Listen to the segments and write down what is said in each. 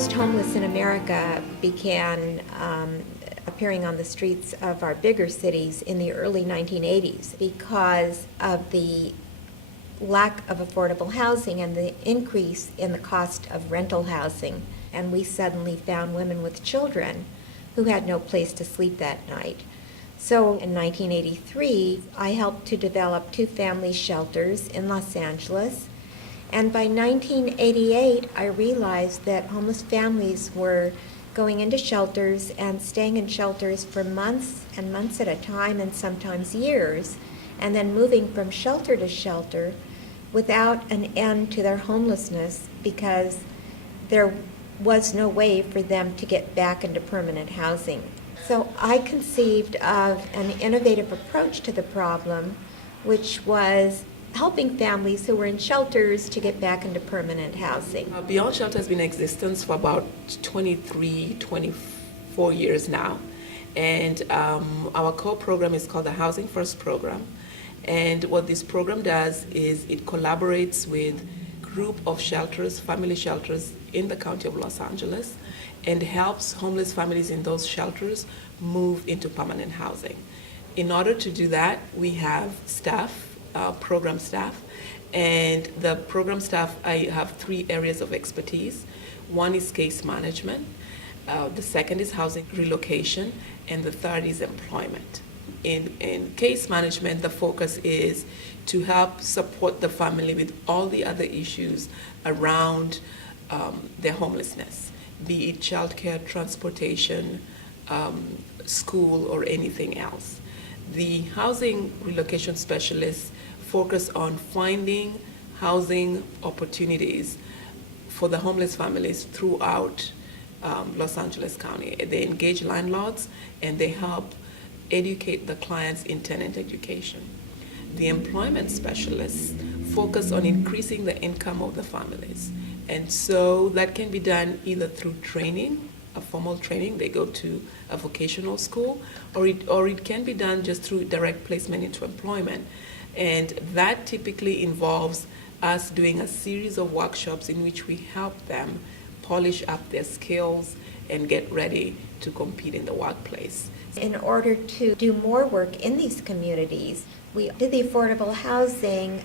first homeless in America began appearing on the streets of our bigger cities in the early 1980s because of the lack of affordable housing and the increase in the cost of rental housing. And we suddenly found women with children who had no place to sleep that night. So in 1983, I helped to develop 2 family shelters in Los Angeles. And by 1988, I realized that homeless families were going into shelters and staying in shelters for months and months at a time, and sometimes years, and then moving from shelter to shelter without an end to their homelessness because there was no way for them to get back into permanent housing. So I conceived of an innovative approach to the problem, which was helping families who were in shelters to get back into permanent housing. Beyond Shelter has been in existence for about 23, 24 years now. And our core program is called the Housing First Program. And what this program does is it collaborates with a group of shelters, family shelters in the county of Los Angeles, and helps homeless families in those shelters move into permanent housing. In order to do that, we have staff, program staff, and the program staff, I have 3 areas of expertise. One is case management, the second is housing relocation, and the third is employment. In case management, the focus is to help support the family with all the other issues around their homelessness, be it childcare, transportation, school, or anything else. The housing relocation specialists focus on finding housing opportunities for the homeless families throughout Los Angeles County. They engage landlords and they help educate the clients in tenant education. The employment specialists focus on increasing the income of the families. And so that can be done either through training, a formal training, they go to a vocational school, or it can be done just through direct placement into employment. And that typically involves us doing a series of workshops in which we help them polish up their skills and get ready to compete in the workplace. In order to do more work in these communities, we did the affordable housing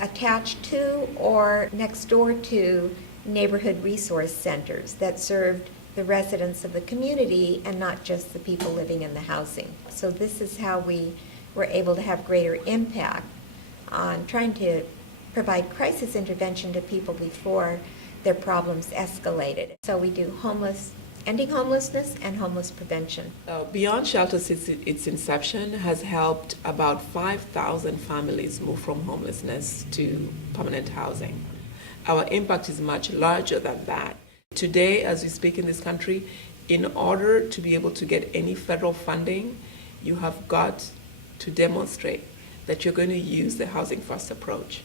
attached to or next door to neighborhood resource centers that served the residents of the community and not just the people living in the housing. So this is how we were able to have greater impact on trying to provide crisis intervention to people before their problems escalated. So we do ending homelessness and homeless prevention. Beyond Shelter, since its inception, has helped about 5,000 families move from homelessness to permanent housing. Our impact is much larger than that. Today, as we speak in this country, in order to be able to get any federal funding, you have got to demonstrate that you're going to use the Housing First approach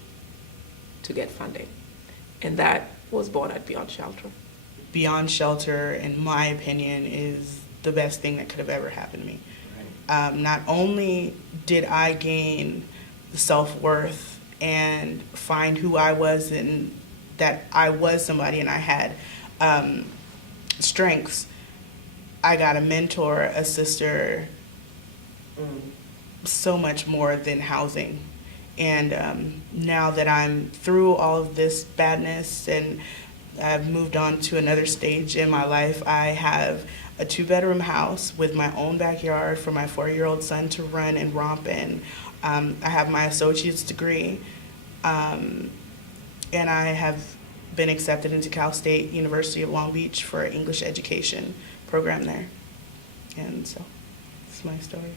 to get funding. And that was born at Beyond Shelter. Beyond Shelter, in my opinion, is the best thing that could have ever happened to me. Not only did I gain the self-worth and find who I was and that I was somebody and I had strengths, I got a mentor, a sister, so much more than housing. And now that I'm through all of this badness and I've moved on to another stage in my life, I have a 2-bedroom house with my own backyard for my 4-year-old son to run and romp in. I have my associate's degree, and I have been accepted into Cal State University of Long Beach for an English education program there. And so, that's my story.